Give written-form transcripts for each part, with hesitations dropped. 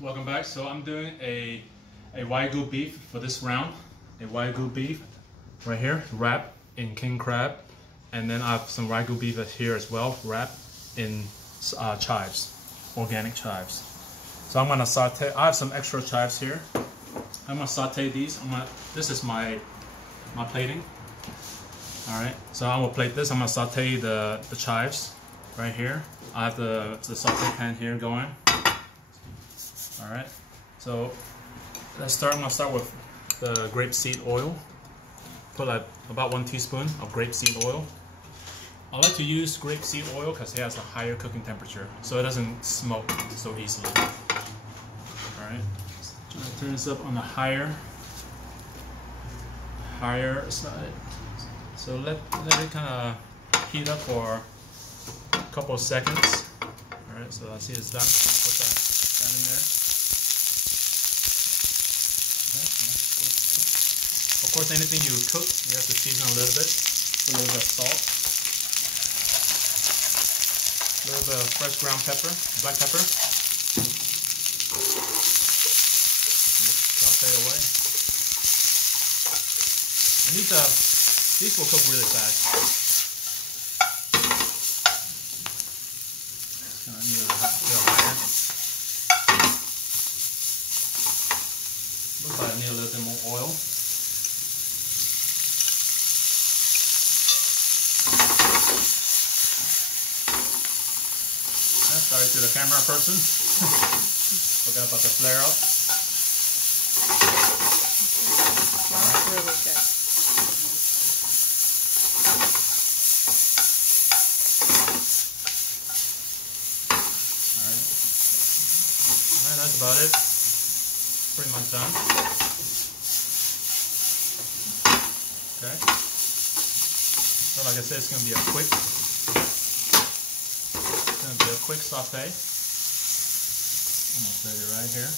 Welcome back. So I'm doing a Wagyu beef for this round. A Wagyu beef right here, wrapped in king crab, and then I have some Wagyu beef here as well, wrapped in chives, organic chives. So I'm gonna saute. I have some extra chives here. I'm gonna saute these. This is my plating. All right. So I'm gonna plate this. I'm gonna saute the chives right here. I have the saute pan here going. All right, so let's start. I'm gonna start with the grapeseed oil. Put like about 1 teaspoon of grapeseed oil. I like to use grapeseed oil because it has a higher cooking temperature, so it doesn't smoke so easily. All right, try to turn this up on the higher side. So let it kind of heat up for a couple of seconds. All right, so I see it's done. I'll put that in there. Of course, anything you cook, you have to season a little bit. A little bit of salt, a little bit of fresh ground pepper, black pepper. Just saute away. And these will cook really fast. It's gonna need a little higher. Looks like I need a little bit more oil. Sorry to the camera person. Forgot about the flare up. Smells really good. Alright, that's about it. Pretty much done. Okay. So like I said, it's gonna be a quick saute. Almost ready right here.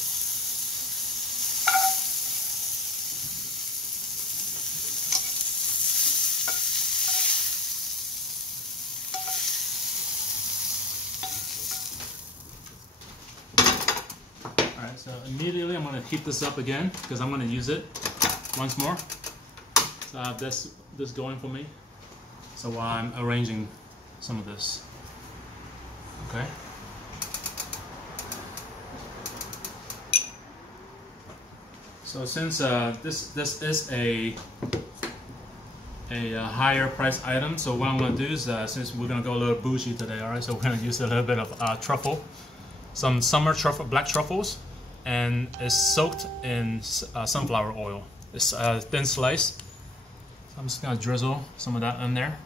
Alright, so immediately I'm going to heat this up again because I'm going to use it once more. So I have this going for me. So while I'm arranging some of this. Okay. So since this is a higher price item, so what I'm going to do is since we're going to go a little bougie today, all right. So we're going to use a little bit of truffle, some summer truffle, black truffles, and it's soaked in sunflower oil. It's thin slice. So I'm just going to drizzle some of that in there.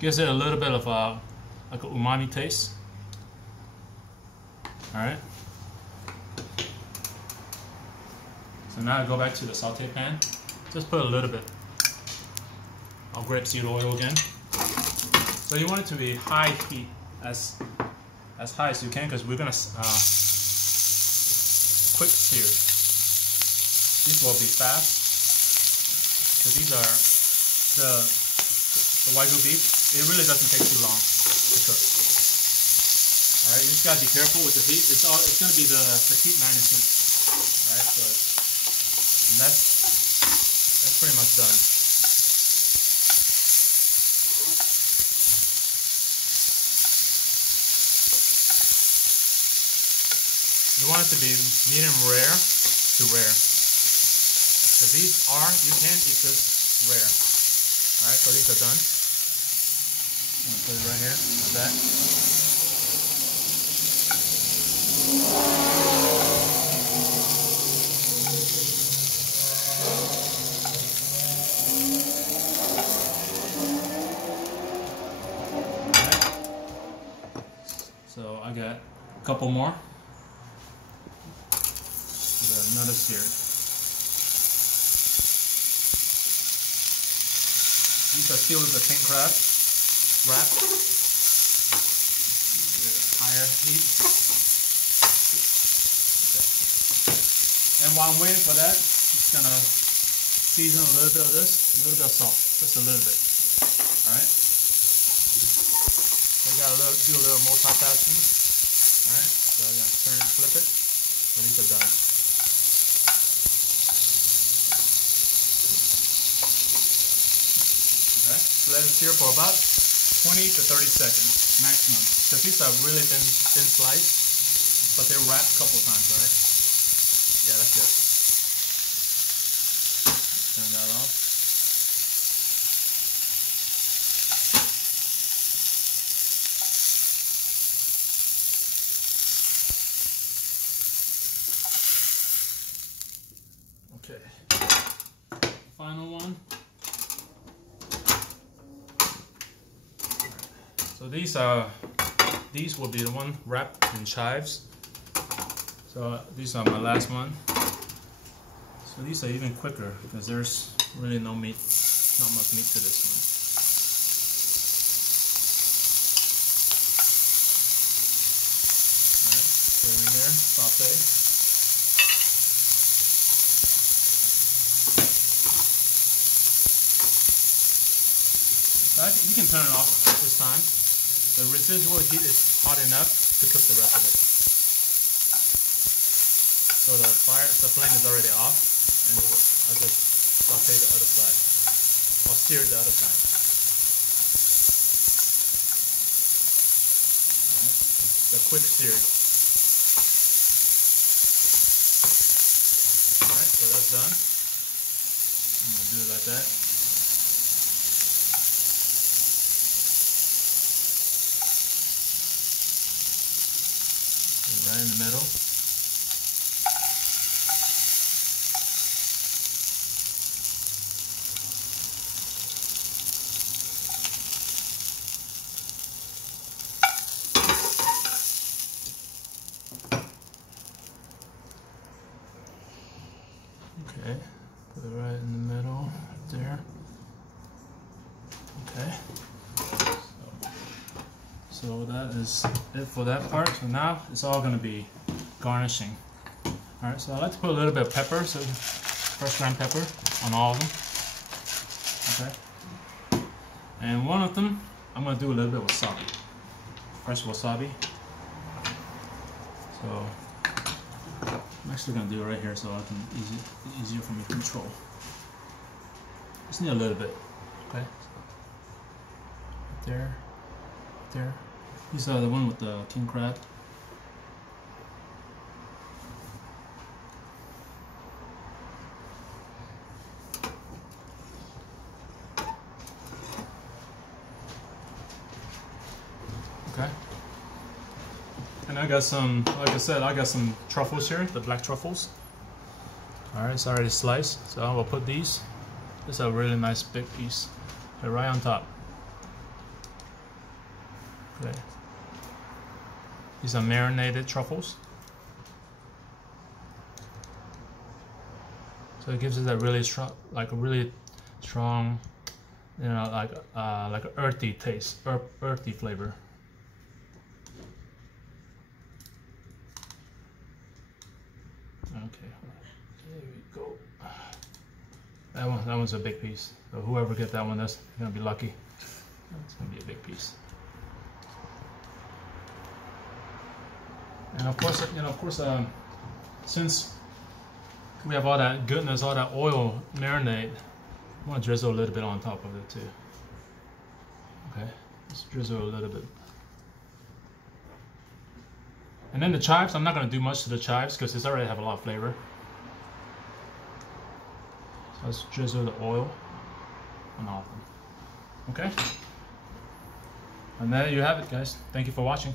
Gives it a little bit of like an umami taste. Alright. So now I go back to the saute pan. Just put a little bit of grapeseed oil again. So you want it to be high heat, as high as you can, because we're gonna quick sear. These will be fast, because these are the Wagyu beef. It really doesn't take too long to cook. Alright, you just gotta be careful with the heat. It's gonna be the heat management. Alright, so and that's pretty much done. You want it to be medium rare to rare. Because you can eat this rare. Alright, so these are done. I'm gonna put it right here, like that. So I got a couple more. We got another sear. These are still the king crab wrap. Higher heat. Okay. And while I'm waiting for that, I'm just gonna season a little bit of this, a little bit of salt, just a little bit. All right. So you gotta do a little multitasking. All right. So I'm gonna turn and flip it, and these are done. Okay, so let it sear for about 20 to 30 seconds maximum. Because these are really thin sliced, but they're wrapped a couple times, alright? Yeah, that's good. Turn that off. Okay. Final one. So these will be the one wrapped in chives. So these are my last one. So these are even quicker because there's really not much meat to this one. Alright, put it in there, saute. You can turn it off at this time. The residual heat is hot enough to cook the rest of it. So the flame is already off, and I just saute the other side. I'll sear the other side. Alright, the quick sear. Alright, so that's done. I'm gonna do it like that. Right in the middle. Okay, put it right in the middle, right there. Okay. So that is it for that part. So now it's all going to be garnishing. All right, so I like to put a little bit of pepper, so fresh ground pepper on all of them. Okay. And one of them, I'm going to do a little bit of wasabi. Fresh wasabi. So I'm actually going to do it right here so I can easier for me to control. Just need a little bit. Okay. Right there. Right there. These are the one with the king crab. Okay. And I got some, like I said, I got some truffles here, the black truffles. Alright, it's already sliced, so I will put these. This is a really nice big piece. They're right on top. Okay. These are marinated truffles. So it gives it that really strong, like a really strong, you know, like an earthy taste, earthy flavor. Okay, there we go. That one's a big piece. So whoever gets that one, that's gonna be lucky. It's gonna be a big piece. And of course, you know, since we have all that goodness, all that oil marinade, I want to drizzle a little bit on top of it too. Okay, let's drizzle a little bit. And then the chives, I'm not going to do much to the chives because it's already have a lot of flavor. So let's drizzle the oil on all of them. Okay? And there you have it, guys. Thank you for watching.